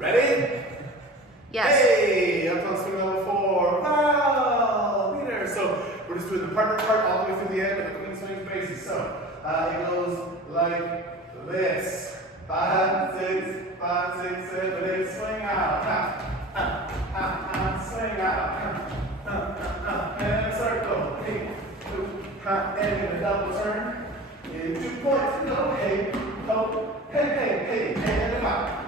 Ready? Yes. Hey, Uptown Swing level 4. Wow, leader. So we're just doing the partner part all the way through the end of the Queen Swing Basie. So it goes like this. 5, 6, 5, 6, 7, 8. Swing out. Swing out. And circle. 8, 2, and a double turn. In 2 points. Go. Hey, go. Hey, and out.